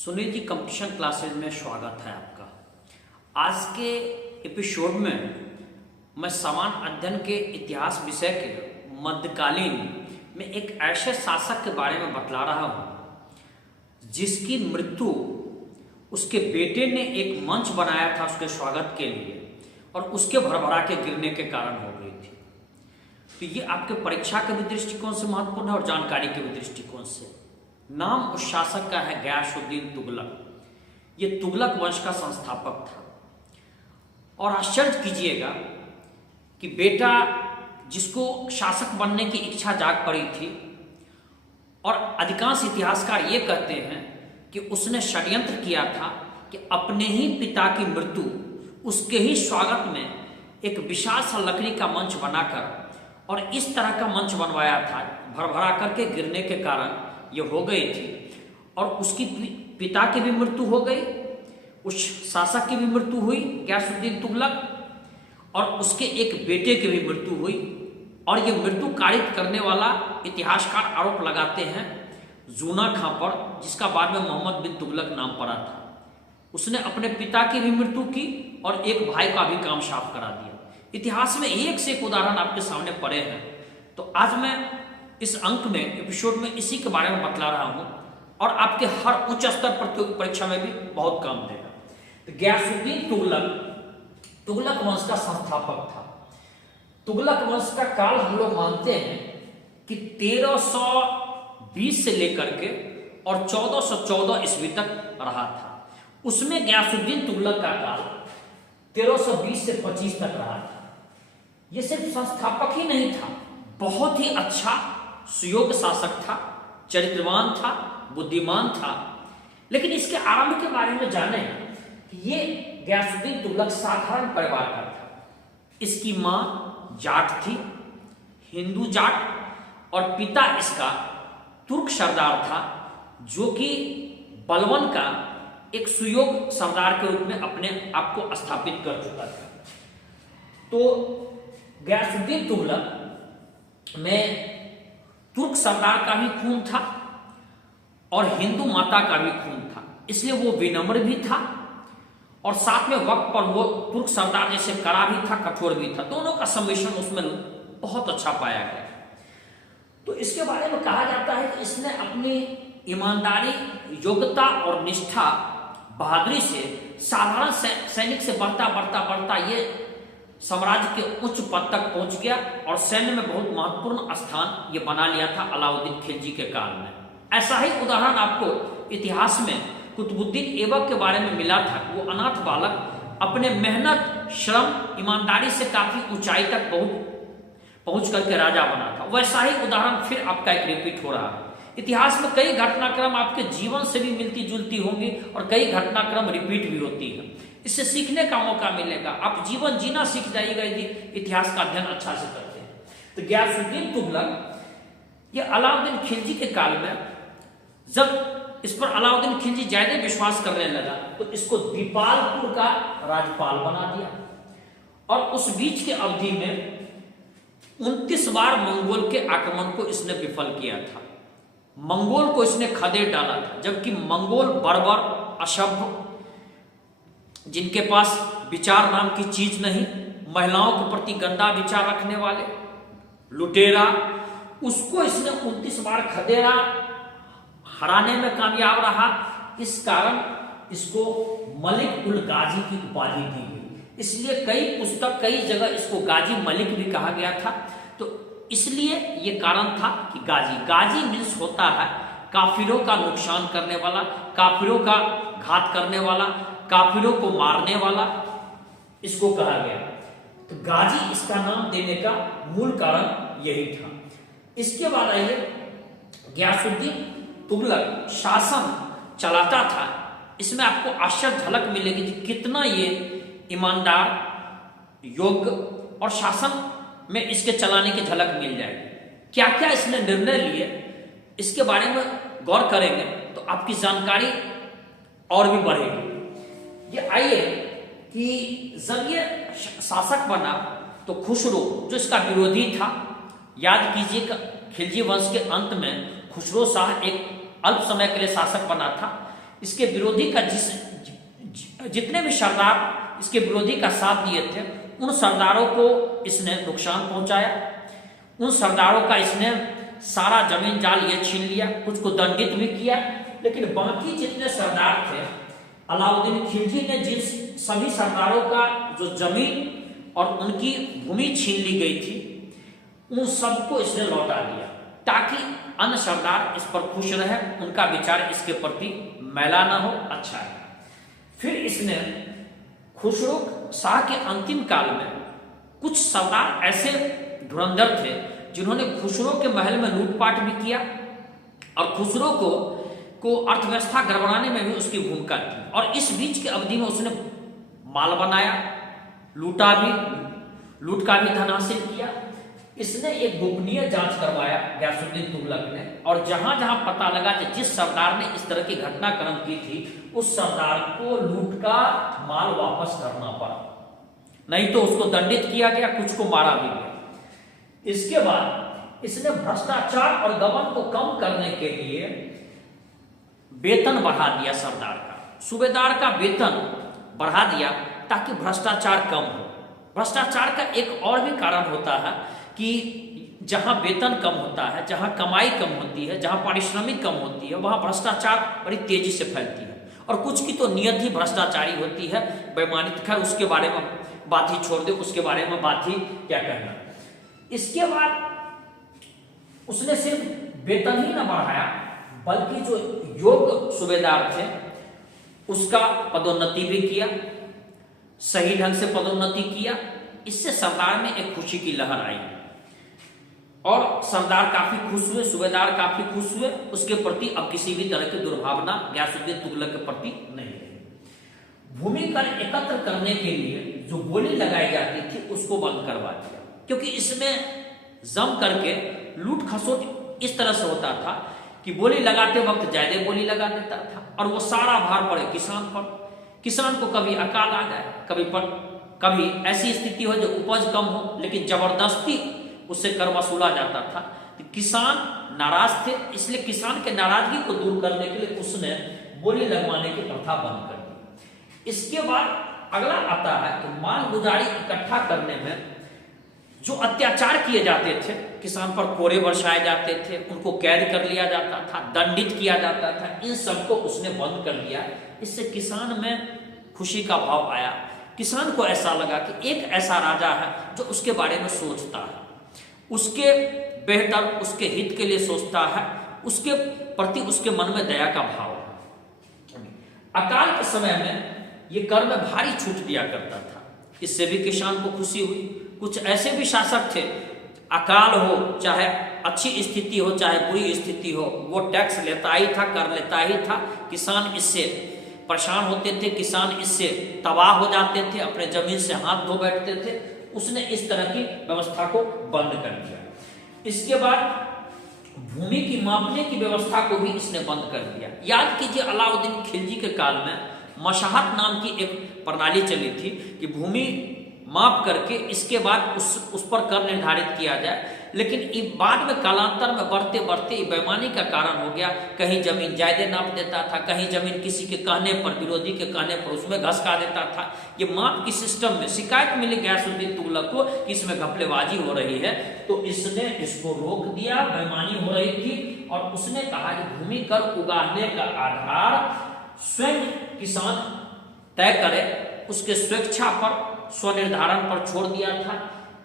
Sunil ji competition classes में स्वागत है आपका। आज के एपिसोड में मैं समान अध्ययन के इतिहास विषय के मध्यकालीन में एक ऐसे शासक के बारे में बतला रहा हूँ जिसकी मृत्यु उसके बेटे ने एक मंच बनाया था उसके स्वागत के लिए और उसके भरभरा के गिरने के कारण हो गई थी। तो ये आपके परीक्षा के भी दृष्टिकोण से महत्वपूर्ण है और जानकारी के भी दृष्टिकोण से। नाम उस शासक का है गयासुद्दीन तुगलक। ये तुगलक वंश का संस्थापक था और आश्चर्य कीजिएगा कि बेटा जिसको शासक बनने की इच्छा जाग पड़ी थी और अधिकांश इतिहासकार ये कहते हैं कि उसने षड्यंत्र किया था कि अपने ही पिता की मृत्यु उसके ही स्वागत में एक विशाल सा लकड़ी का मंच बनाकर और इस तरह का मंच बनवाया था भरभरा करके गिरने के कारण ये हो गई थी और उसकी पिता की भी मृत्यु हो गई, उस शासक की भी मृत्यु हुई गयासुद्दीन तुगलक और उसके एक बेटे की भी मृत्यु हुई। और ये मृत्यु कारित करने वाला इतिहासकार आरोप लगाते हैं जूना खां पर, जिसका बाद में मोहम्मद बिन तुगलक नाम पड़ा था। उसने अपने पिता की भी मृत्यु की और एक भाई का भी काम साफ करा दिया। इतिहास में एक से एक उदाहरण आपके सामने पड़े हैं। तो आज मैं इस अंक में एपिसोड में इसी के बारे में बतला रहा हूं और आपके हर उच्च स्तर प्रतियोगी परीक्षा में भी बहुत काम देगा। तो गयासुद्दीन तुगलक वंश का संस्थापक था। तुगलक वंश का काल हम लोग मानते हैं कि 1320 से लेकर के और 1414 ईस्वी तक रहा था। उसमें गयासुद्दीन तुगलक का काल 1320 से 25 तक रहा था। यह सिर्फ संस्थापक ही नहीं था, बहुत ही अच्छा सुयोग्य शासक था, चरित्रवान था, बुद्धिमान था। लेकिन इसके आरंभ के बारे में जाने ये गयासुद्दीन तुगलक साधारण परिवार का था। इसकी मां जाट थी, हिंदू जाट, और पिता इसका तुर्क सरदार था जो कि बलवन का एक सुयोग्य सरदार के रूप में अपने आप को स्थापित कर चुका था। तो गयासुद्दीन तुगलक में तुर्क सरदार का भी खून था और हिंदू माता का भी खून था, इसलिए वो विनम्र भी था और साथ में वक्त पर वो तुर्क सरदार जैसे कड़ा भी था, कठोर भी था। दोनों का सम्मिश्रण उसमें बहुत अच्छा पाया गया। तो इसके बारे में कहा जाता है कि इसने अपनी ईमानदारी, योग्यता और निष्ठा, बहादुरी से साधारण सैनिक से बढ़ता ये साम्राज्य के उच्च पद तक पहुंच गया और सैन्य में बहुत महत्वपूर्ण स्थान ये बना लिया था अलाउद्दीन खिलजी के काल में। ऐसा ही उदाहरण आपको इतिहास में कुतुबुद्दीन ऐबक के बारे में मिला था। वो अनाथ बालक अपने मेहनत, श्रम, ईमानदारी से काफी ऊंचाई तक पहुंच करके राजा बना था। वैसा ही उदाहरण फिर आपका एक रिपीट हो रहा है। इतिहास में कई घटनाक्रम आपके जीवन से भी मिलती जुलती होंगी और कई घटनाक्रम रिपीट भी होती है। इससे सीखने का मौका मिलेगा, आप जीवन जीना सीख जाइएगा यदि इतिहास का अध्ययन अच्छा से करते हैं। तो गयासुद्दीन तुगलक ये अलाउद्दीन खिलजी के काल में जब इस पर अलाउद्दीन खिलजी ज्यादा विश्वास करने लगा तो इसको दीपालपुर का राज्यपाल बना दिया और उस बीच के अवधि में 29 बार मंगोल के आक्रमण को इसने विफल किया था। मंगोल को इसने खदेड़ डाला था, जबकि मंगोल बर्बर, असभ्य, जिनके पास विचार नाम की चीज नहीं, महिलाओं के प्रति गंदा विचार रखने वाले, लुटेरा, उसको इसने 29 बार खदेड़ा, हराने में कामयाब रहा। इस कारण इसको मलिक उल गाजी की उपाधि दी गई। इसलिए कई पुस्तक, कई जगह इसको गाजी मलिक भी कहा गया था। तो इसलिए ये कारण था कि गाजी मीन्स होता है काफिरों का नुकसान करने वाला, काफिरों का घात करने वाला, काफिरों को मारने वाला, इसको कहा गया। तो गाजी इसका नाम देने का मूल कारण यही था। इसके बाद आइए, गयासुद्दीन तुगलक शासन चलाता था। इसमें आपको आश्चर्य झलक मिलेगी कि कितना ये ईमानदार, योग्य और शासन में इसके चलाने की झलक मिल जाएगी। क्या क्या इसने निर्णय लिए, इसके बारे में गौर करेंगे तो आपकी जानकारी और भी बढ़ेगी। ये आइए कि जब ये शासक बना तो खुसरो जो इसका विरोधी था, याद कीजिए खिलजी वंश के अंत में खुसरो शाह एक अल्प समय के लिए शासक बना था। इसके विरोधी का जितने भी सरदार इसके विरोधी का साथ दिए थे, उन सरदारों को इसने नुकसान पहुंचाया। उन सरदारों का इसने सारा जमीन जाल ये छीन लिया, कुछ को दंडित भी किया। लेकिन बाकी जितने सरदार थे, अलाउद्दीन खिलजी ने जिन सभी सरदारों का जो जमीन और उनकी भूमि छीन ली गई थी, उन सबको इसने लौटा दिया, ताकि अन्य सरदार इस पर खुश रहे, उनका विचार इसके प्रति मैला ना हो, अच्छा है। फिर इसने खुसरो शाह के अंतिम काल में कुछ सरदार ऐसे धुरंधर थे जिन्होंने खुसरो के महल में लूटपाट भी किया और खुसरो को अर्थव्यवस्था गड़बड़ाने में भी उसकी भूमिका थी। और इस बीच की अवधि में उसने माल बनाया, लूटा भी, लूट का भी धन हासिल किया। इसने एक गोपनीय जांच करवाया गयासुद्दीन तुगलक ने, और जहां जहां पता लगा कि जिस सरदार ने इस तरह की घटनाक्रम की थी, उस सरदार को लूट का माल वापस करना पड़ा, नहीं तो उसको दंडित किया गया, कुछ को मारा भी गया। इसके बाद इसने भ्रष्टाचार और गबन को कम करने के लिए वेतन बढ़ा दिया सरदार का, सूबेदार का वेतन बढ़ा दिया ताकि भ्रष्टाचार कम हो। भ्रष्टाचार का एक और भी कारण होता है कि जहां वेतन कम होता है, जहां कमाई कम होती है, जहां पारिश्रमिक कम होती है, वहां भ्रष्टाचार बड़ी तेजी से फैलती है। और कुछ की तो नियत ही भ्रष्टाचारी होती है, बेईमानी। खैर उसके बारे में बात ही छोड़ दे, उसके बारे में बात ही क्या करना। इसके बाद उसने सिर्फ वेतन ही ना बढ़ाया, बल्कि जो योग्य सूबेदार थे उसका पदोन्नति भी किया, सही ढंग से पदोन्नति किया। इससे सरदार में एक खुशी की लहर आई और सरदार काफी खुश हुए, सूबेदार काफी खुश हुए। उसके प्रति अब किसी भी तरह की दुर्भावना गयासुद्दीन तुगलक के प्रति नहीं रही। भूमि कर एकत्र करने के लिए जो बोली लगाई जाती थी उसको बंद करवा दिया, क्योंकि इसमें जम करके लूट खसोट इस तरह से होता था कि बोली लगाते वक्त ज्यादा बोली लगा देता था और वो सारा भार पड़े किसान पर। किसान को कभी अकाल आ जाए, कभी ऐसी स्थिति हो जो उपज कम हो, लेकिन जबरदस्ती उससे कर वसूला जाता था। तो किसान नाराज थे, इसलिए किसान के नाराजगी को दूर करने के लिए उसने बोली लगवाने की प्रथा बंद कर दी। इसके बाद अगला आता है कि माल गुजारी इकट्ठा करने में जो अत्याचार किए जाते थे, किसान पर कोड़े बरसाए जाते थे, उनको कैद कर लिया जाता था, दंडित किया जाता था, इन सबको उसने बंद कर दिया। इससे किसान में खुशी का भाव आया। किसान को ऐसा लगा कि एक ऐसा राजा है जो उसके बारे में सोचता है, उसके बेहतर, उसके हित के लिए सोचता है, उसके प्रति उसके मन में दया का भाव है। अकाल के समय में ये कर में भारी छूट दिया करता था, इससे भी किसान को खुशी हुई। कुछ ऐसे भी शासक थे, अकाल हो चाहे अच्छी स्थिति हो चाहे बुरी स्थिति हो, वो टैक्स लेता ही था, कर लेता ही था। किसान इससे परेशान होते थे, किसान इससे तबाह हो जाते थे, अपने जमीन से हाथ धो बैठते थे। उसने इस तरह की व्यवस्था को बंद कर दिया। इसके बाद भूमि की मापने की व्यवस्था को भी इसने बंद कर दिया। याद कीजिए, अलाउद्दीन खिलजी के काल में मशाहत नाम की एक प्रणाली चली थी कि भूमि माप करके इसके बाद उस पर कर निर्धारित किया जाए। लेकिन ये बाद में कालांतर में बढ़ते बढ़ते बेईमानी का कारण हो गया। कहीं जमीन ज्यादा नाप देता था, कहीं जमीन किसी के कहने पर, विरोधी के कहने पर उसमें घसका देता था। ये माप की सिस्टम में शिकायत मिली गयासुद्दीन तुगलक को कि इसमें घपलेबाजी हो रही है, तो इसने इसको रोक दिया। बेईमानी हो रही थी और उसने कहा कि भूमि कर उगाने का आधार स्वयं किसान तय करे, उसके स्वेच्छा पर, स्वनिर्धारण पर छोड़ दिया था।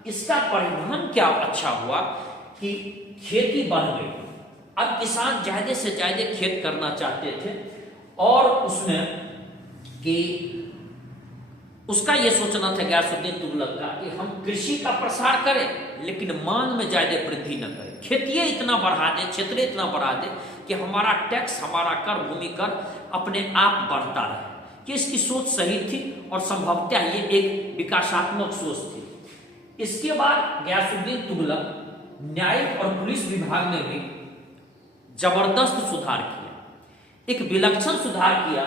इसका परिणाम क्या अच्छा हुआ कि खेती बढ़ गई। अब किसान ज्यादा से ज्यादा खेत करना चाहते थे और उसमें कि उसका यह सोचना था गयासुद्दीन तुगलक का कि हम कृषि का प्रसार करें लेकिन मांग में ज्यादा वृद्धि न करें, खेतीय इतना बढ़ा दे, क्षेत्र इतना बढ़ा दे कि हमारा टैक्स, हमारा कर, भूमि कर अपने आप बढ़ता रहे। कि इसकी सोच सही थी और संभवतः ये एक विकासात्मक सोच थी। इसके बाद गयासुद्दीन तुगलक न्यायिक और पुलिस विभाग में भी जबरदस्त सुधार किया, एक विलक्षण सुधार किया,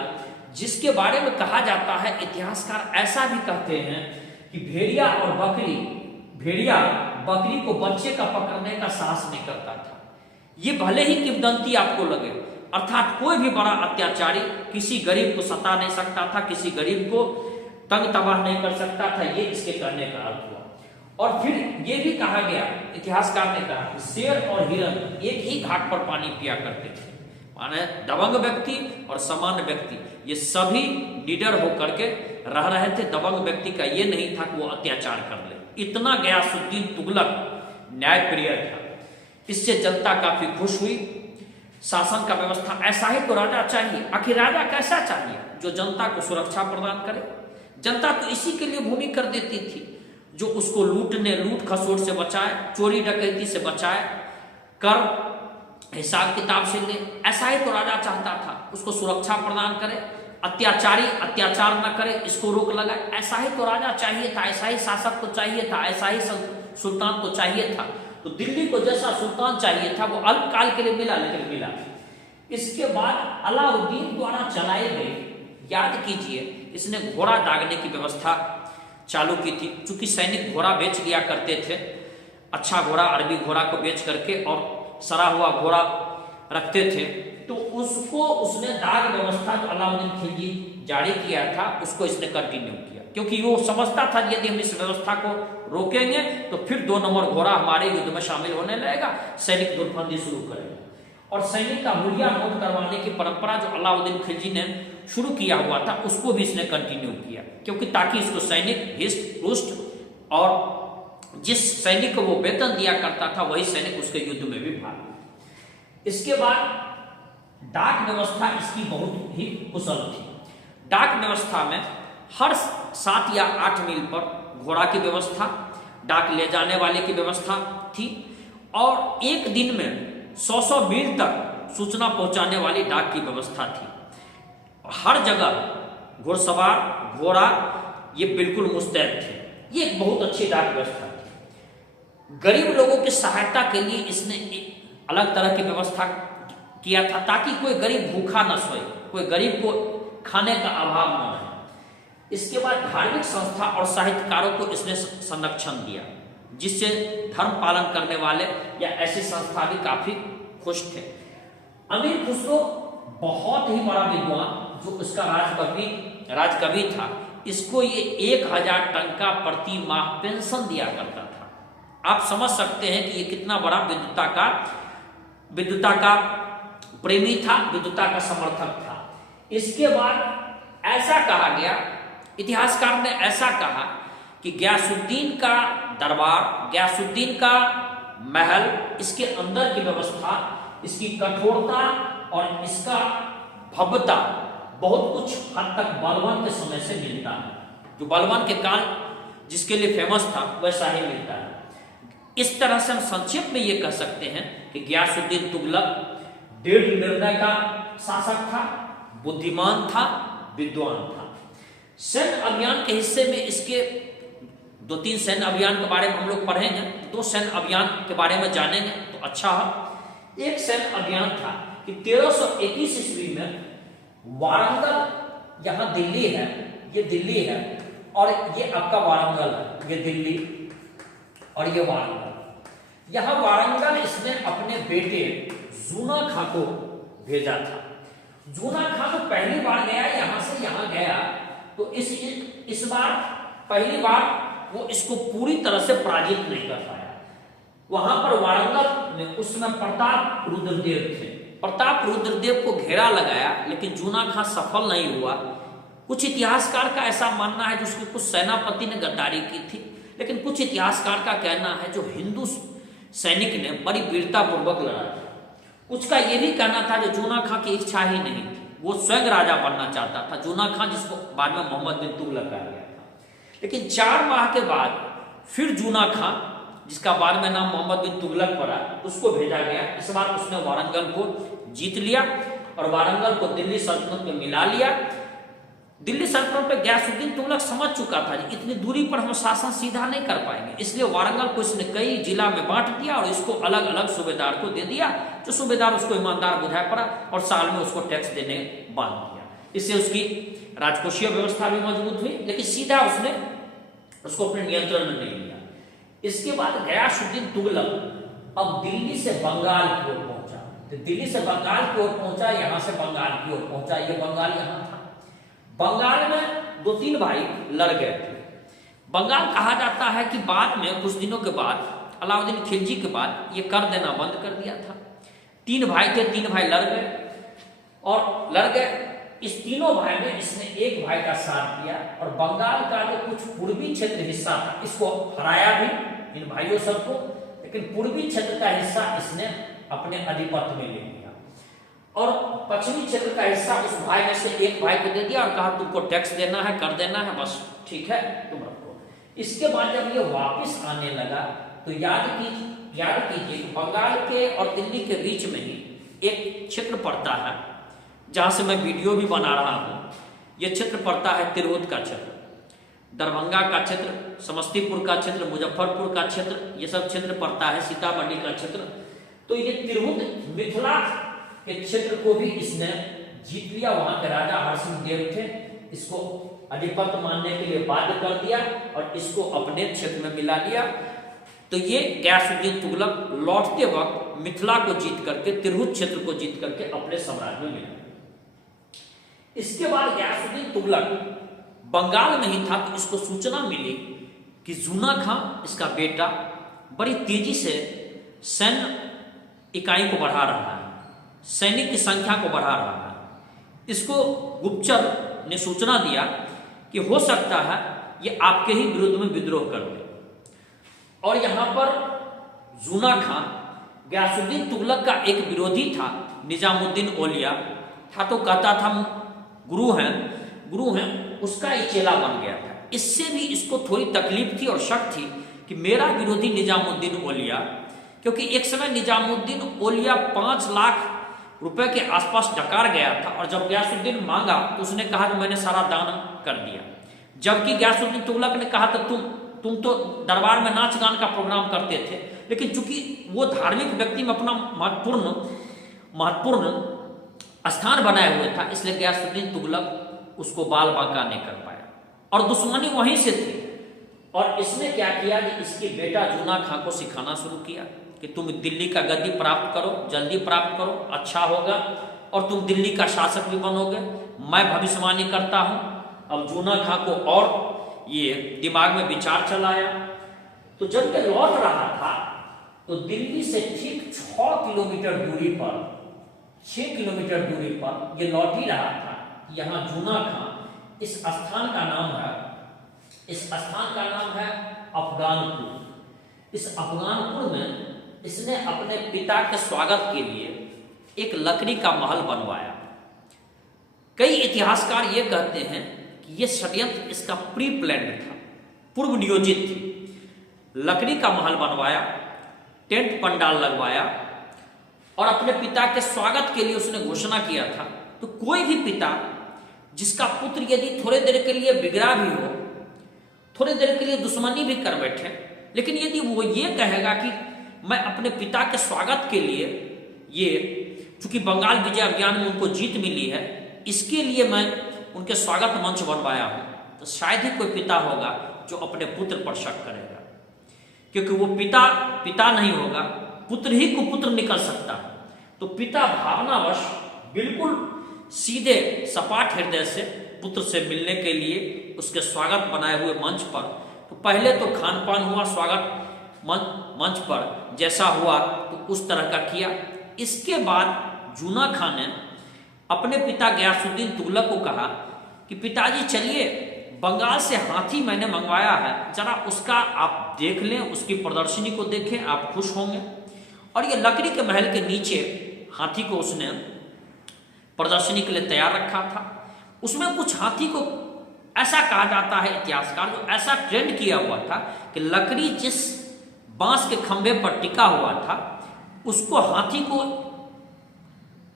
जिसके बारे में कहा जाता है, इतिहासकार ऐसा भी कहते हैं कि भेड़िया बकरी को बच्चे का पकड़ने का साहस नहीं करता था। ये भले ही किंवदंती आपको लगे, अर्थात कोई भी बड़ा अत्याचारी किसी गरीब को सता नहीं सकता था, किसी गरीब को तंग तबाह नहीं कर सकता था, ये इसके कहने का अर्थ हुआ। और फिर ये भी कहा गया, इतिहासकार ने कहा, शेर और हिरन एक ही घाट पर पानी पिया करते थे। माने दबंग व्यक्ति और सामान्य व्यक्ति ये सभी निडर होकर के रह रहे थे। दबंग व्यक्ति का ये नहीं था कि वो अत्याचार कर ले। इतना गयासुद्दीन तुगलक न्यायप्रिय था, इससे जनता काफी खुश हुई। शासन का व्यवस्था ऐसा ही तो राजा चाहिए। आखिर राजा कैसा चाहिए? जो जनता को सुरक्षा प्रदान करे। जनता तो इसी के लिए भूमि कर देती थी, जो उसको लूट खसोट से बचाए, चोरी डकैती से बचाए, कर हिसाब किताब से ले। ऐसा ही तो राजा चाहता था, उसको सुरक्षा प्रदान करे, अत्याचारी अत्याचार न करे, इसको रोक लगाए। ऐसा ही तो राजा चाहिए था, ऐसा ही शासक तो चाहिए था, ऐसा ही सुल्तान तो चाहिए था। तो दिल्ली को जैसा सुल्तान चाहिए था वो अल्पकाल के लिए मिला, लेकिन मिला। इसके बाद अलाउद्दीन द्वारा चलाए गए, याद कीजिए, इसने घोड़ा दागने की व्यवस्था चालू की थी। चूंकि सैनिक घोड़ा बेच लिया करते थे, अच्छा घोड़ा, अरबी घोड़ा को बेच करके और सड़ा हुआ घोड़ा रखते थे, तो उसको उसने दाग व्यवस्था जो अलाउद्दीन खिलजी जारी किया था उसको इसने कंटिन्यू किया, क्योंकि वो समझता था यदि हम इस व्यवस्था को रोकेंगे तो फिर 2 नंबर घोड़ा हमारे युद्ध में शामिल होने लगेगा, सैनिक दुर्फंदी शुरू करेगा। और सैनिक का हुलिया नोट करवाने की परंपरा जो अलाउद्दीन खिलजी ने शुरू किया हुआ था उसको भी इसने कंटिन्यू किया, क्योंकि ताकि इसको सैनिक हिस्ट पुष्ट, और जिस सैनिक को वो वेतन दिया करता था वही सैनिक उसके युद्ध में भी भाग लिया। इसके बाद डाक व्यवस्था इसकी बहुत ही कुशल थी। डाक व्यवस्था में हर 7 या 8 मील पर घोड़ा की व्यवस्था, डाक ले जाने वाले की व्यवस्था थी, और एक दिन में 100 मील तक सूचना पहुंचाने वाली डाक की व्यवस्था थी। हर जगह घुड़सवार, घोड़ा ये बिल्कुल मुस्तैद थे। ये एक बहुत अच्छी डाक व्यवस्था थी। गरीब लोगों की सहायता के लिए इसने एक अलग तरह की व्यवस्था किया था, ताकि कोई गरीब भूखा न सोए, कोई गरीब को खाने का अभाव न रहे। इसके बाद धार्मिक संस्था और साहित्यकारों को इसने संरक्षण दिया, जिससे धर्म पालन करने वाले या ऐसी संस्था भी काफी खुश थे। अमीर खुसरो बहुत ही बड़ा विद्वान, जो उसका राजकवि था, इसको ये 1000 टंका प्रति माह पेंशन दिया करता था। आप समझ सकते हैं कि ये कितना बड़ा विद्वता का प्रेमी था, विद्वता का समर्थक था। इसके बाद ऐसा कहा गया, इतिहासकार ने ऐसा कहा कि गयासुद्दीन का दरबार, गयासुद्दीन का महल, इसके अंदर की व्यवस्था, इसकी कठोरता और इसका भव्यता बहुत कुछ हद तक बलवान के समय से मिलता है। जो बलवान के काल जिसके लिए फेमस था वैसा ही मिलता है। इस तरह से हम संक्षेप में ये कह सकते हैं कि गयासुद्दीन तुगलक दृढ़ निर्णय का शासक था, बुद्धिमान था, विद्वान था। सैन्य अभियान के हिस्से में इसके 2-3 सैन्य अभियान के बारे में हम लोग पढ़ेंगे, 2 सैन्य अभियान के बारे में जानेंगे तो अच्छा है। एक सैन्य अभियान था कि 1321 ईस्वी में वारंगल, यहाँ दिल्ली है, ये दिल्ली है और ये आपका वारंगल है, ये दिल्ली और ये वारंगल। यहाँ वारंगल इसने अपने बेटे जूना खां को भेजा था। जूना खां तो पहली बार गया, यहां से यहां गया, तो इस बार पहली बार वो इसको पूरी तरह से पराजित नहीं कर पाया। वहां पर वारंगल में उस समय प्रताप रुद्रदेव थे। प्रताप रुद्रदेव को घेरा लगाया, लेकिन जूना खां सफल नहीं हुआ। कुछ इतिहासकार का ऐसा मानना है, जिसको कुछ सेनापति ने गद्दारी की थी, लेकिन कुछ इतिहासकार का कहना है जो हिंदू सैनिक ने बड़ी वीरता पूर्वक लड़ा था। कुछ का यह भी कहना था जो जूना खां की इच्छा ही नहीं थी, वो स्वयं राजा बनना चाहता था, जूना खां जिसको बाद में मोहम्मद बिन तुगलक कहा गया था। लेकिन 4 माह के बाद फिर जूना खां, जिसका बाद में नाम मोहम्मद बिन तुगलक पड़ा, उसको भेजा गया। इस बार उसने वारंगल को जीत लिया और वारंगल को दिल्ली सल्तनत में मिला लिया। दिल्ली सल्तनत पे गयासुद्दीन तुगलक समझ चुका था कि इतनी दूरी पर हम शासन सीधा नहीं कर पाएंगे, इसलिए वारंगल को इसने कई जिला में बांट दिया और इसको अलग अलग सूबेदार को दे दिया। जो सूबेदार उसको ईमानदार बुझाया पड़ा और साल में उसको टैक्स देने बांध दिया। इससे उसकी राजकोषीय व्यवस्था भी मजबूत हुई, लेकिन सीधा उसने उसको अपने नियंत्रण में नहीं लिया। इसके बाद गयासुद्दीन तुगलक अब दिल्ली से बंगाल की ओर पहुंचा। तो दिल्ली से बंगाल की ओर पहुंचा, यहां से बंगाल की ओर पहुंचा, ये बंगाल यहां था। बंगाल में 2-3 भाई लड़ गए थे। बंगाल कहा जाता है कि बाद में कुछ दिनों के बाद अलाउद्दीन खिलजी के बाद ये कर देना बंद कर दिया था। 3 भाई थे, 3 भाई लड़ गए और लड़ गए। इस तीनों भाई में इसने एक भाई का साथ दिया और बंगाल का जो कुछ पूर्वी क्षेत्र हिस्सा था इसको हराया भी इन भाइयों सबको, लेकिन पूर्वी क्षेत्र का हिस्सा इसने अपने अधिपत्य में ले लिया और पश्चिमी क्षेत्र का हिस्सा उस भाई में से एक भाई को दे दिया और कहा तुमको टैक्स देना है, कर देना है, बस ठीक है तुम रखो। इसके बाद जब ये वापिस आने लगा तो याद कीजिए बंगाल के और दिल्ली के बीच में ही एक क्षेत्र पड़ता है जहां से मैं वीडियो भी बना रहा हूं। यह क्षेत्र पड़ता है तिरहुत का क्षेत्र, दरभंगा का क्षेत्र, समस्तीपुर का क्षेत्र, मुजफ्फरपुर का क्षेत्र, ये सब क्षेत्र पड़ता है, सीतामढ़ी का क्षेत्र। तो ये तिरहुत मिथिला के क्षेत्र को भी इसने जीत लिया। वहां के राजा हरसिंह देव थे, इसको अधिपत्य मानने के लिए बाध्य कर दिया और इसको अपने क्षेत्र में मिला लिया। तो ये गयासुद्दीन तुगलक लौटते वक्त मिथिला को जीत करके, तिरहुत क्षेत्र को जीत करके अपने साम्राज्य में मिला। इसके बाद गयासुद्दीन तुगलक बंगाल में ही था तो इसको सूचना मिली कि जूना खां इसका बेटा बड़ी तेजी से सैन्य इकाई को बढ़ा रहा है, सैनिक की संख्या को बढ़ा रहा है। इसको गुप्तचर ने सूचना दिया कि हो सकता है ये आपके ही विरुद्ध में विद्रोह कर दे। और यहां पर जूना खां गयासुद्दीन तुगलक का एक विरोधी था, निजामुद्दीन औलिया था, तो कहता था गुरु हैं, उसका ही चेला बन गया था। इससे भी इसको थोड़ी तकलीफ थी और शक थी कि मेरा विरोधी निजामुद्दीन औलिया, क्योंकि एक समय निजामुद्दीन औलिया 5 लाख रुपए के आसपास डकार गया था और जब गयासुद्दीन मांगा तो उसने कहा कि मैंने सारा दान कर दिया। जबकि गयासुद्दीन तुगलक ने कहा था तुम तो दरबार में नाच गान का प्रोग्राम करते थे, लेकिन चूंकि वो धार्मिक व्यक्ति में अपना महत्वपूर्ण स्थान बनाए हुए था, इसलिए गयासुद्दीन तुगलक उसको बाल बांका नहीं कर पाया और दुश्मनी वहीं से थी। और इसने क्या किया कि इसके बेटा जूना खां को सिखाना शुरू किया कि तुम दिल्ली का गद्दी प्राप्त करो, जल्दी प्राप्त करो, अच्छा होगा और तुम दिल्ली का शासक भी बनोगे, मैं भविष्यवाणी करता हूं। अब जूना खां को और ये दिमाग में विचार चलाया। तो जब ये लौट रहा था तो दिल्ली से ठीक 6 किलोमीटर दूरी पर, 6 किलोमीटर दूरी पर ये लौट ही रहा था। यहाँ जूना खां, इस स्थान का नाम है अफगानपुर। इस अफगानपुर में इसने अपने पिता के स्वागत के लिए एक लकड़ी का महल बनवाया। कई इतिहासकार ये कहते हैं कि ये षड्यंत्र इसका प्री प्लान्ड था, पूर्व नियोजित थी। लकड़ी का महल बनवाया, टेंट पंडाल लगवाया और अपने पिता के स्वागत के लिए उसने घोषणा किया था। तो कोई भी पिता जिसका पुत्र यदि थोड़े देर के लिए बिगड़ा भी हो, थोड़े देर के लिए दुश्मनी भी कर बैठे, लेकिन यदि वो ये कहेगा कि मैं अपने पिता के स्वागत के लिए, ये चूंकि बंगाल विजय अभियान में उनको जीत मिली है, इसके लिए मैं उनके स्वागत मंच बनवाया हूं, तो शायद ही कोई पिता होगा जो अपने पुत्र पर शक करेगा। क्योंकि वो पिता नहीं होगा, पुत्र ही कुपुत्र निकल सकता है। तो पिता भावनावश बिल्कुल सीधे सपाट हृदय से पुत्र से मिलने के लिए उसके स्वागत बनाए हुए मंच पर, तो पहले तो खान पान हुआ स्वागत मंच पर, जैसा हुआ तो उस तरह का किया। इसके बाद जूना खां ने अपने पिता गयासुद्दीन तुगलक को कहा कि पिताजी चलिए, बंगाल से हाथी मैंने मंगवाया है, जरा उसका आप देख लें, उसकी प्रदर्शनी को देखें, आप खुश होंगे। और ये लकड़ी के महल के नीचे हाथी को उसने प्रदर्शनी के लिए तैयार रखा था। उसमें कुछ हाथी को ऐसा कहा जाता है इतिहासकार, जो ऐसा ट्रेंड किया हुआ था कि लकड़ी जिस बांस के खंभे पर टिका हुआ था उसको हाथी को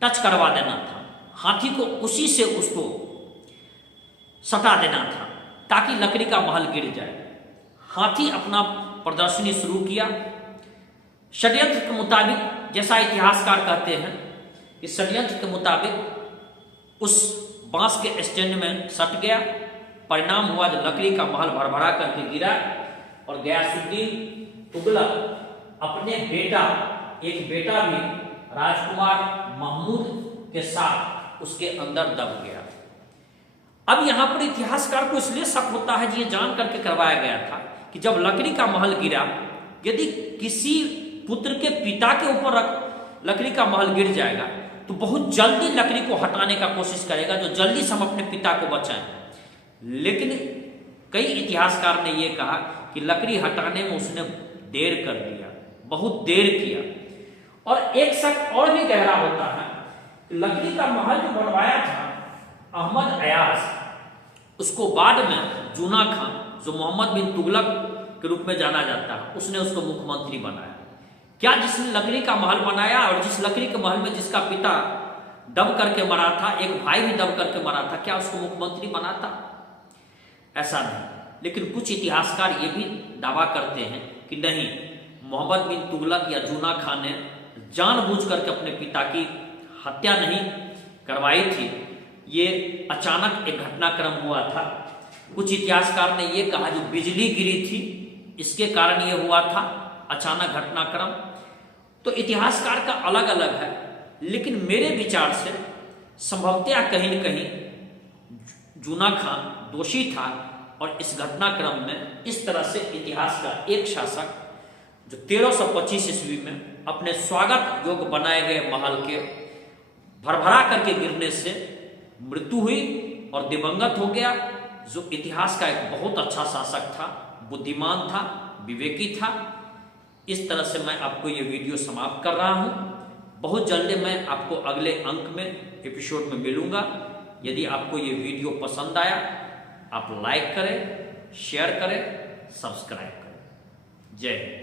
टच करवा देना था, हाथी को उसी से उसको सटा देना था ताकि लकड़ी का महल गिर जाए। हाथी अपना प्रदर्शनी शुरू किया। षड्यंत्र के मुताबिक, जैसा इतिहासकार कहते हैं कि षड्यंत्र के मुताबिक उस बांस के स्टैंड में सट गया। परिणाम हुआ जो लकड़ी का महल भरभरा करके गिरा और गयासुद्दीन तुगलक अपने बेटा, एक बेटा भी राजकुमार महमूद के साथ उसके अंदर दब गया। अब यहां पर इतिहासकार को इसलिए शक होता है, ये जान करके करवाया गया था कि जब लकड़ी का महल गिरा, यदि किसी पुत्र के पिता के ऊपर लकड़ी का महल गिर जाएगा तो बहुत जल्दी लकड़ी को हटाने का कोशिश करेगा, जो जल्दी से हम अपने पिता को बचाएं। लेकिन कई इतिहासकार ने यह कहा कि लकड़ी हटाने में उसने देर कर दिया, बहुत देर किया। और एक शक और भी गहरा होता है, लकड़ी का महल जो बनवाया था अहमद अयाज, उसको बाद में जूना खान, जो मोहम्मद बिन तुगलक के रूप में जाना जाता है, उसने उसको मुख्यमंत्री बनाया। क्या जिसने लकड़ी का महल बनाया और जिस लकड़ी के महल में जिसका पिता दब करके मरा था, एक भाई भी दब करके मरा था, क्या उसको मुख्यमंत्री बनाता? ऐसा नहीं। लेकिन कुछ इतिहासकार ये भी दावा करते हैं कि नहीं, मोहम्मद बिन तुगलक या जूना खान ने जानबूझ करके अपने पिता की हत्या नहीं करवाई थी, ये अचानक एक घटनाक्रम हुआ था। कुछ इतिहासकार ने यह कहा जो बिजली गिरी थी इसके कारण यह हुआ था, अचानक घटनाक्रम। तो इतिहासकार का अलग अलग है, लेकिन मेरे विचार से संभवतः कहीं न कहीं जूना खान दोषी था और इस घटनाक्रम में इस तरह से इतिहास का एक शासक जो 1325 ईस्वी में अपने स्वागत योग्य बनाए गए महल के भरभरा करके गिरने से मृत्यु हुई और दिवंगत हो गया, जो इतिहास का एक बहुत अच्छा शासक था, बुद्धिमान था, विवेकी था। इस तरह से मैं आपको ये वीडियो समाप्त कर रहा हूँ। बहुत जल्दी मैं आपको अगले अंक में, एपिसोड में मिलूंगा। यदि आपको ये वीडियो पसंद आया, आप लाइक करें, शेयर करें, सब्सक्राइब करें। जय हिंद।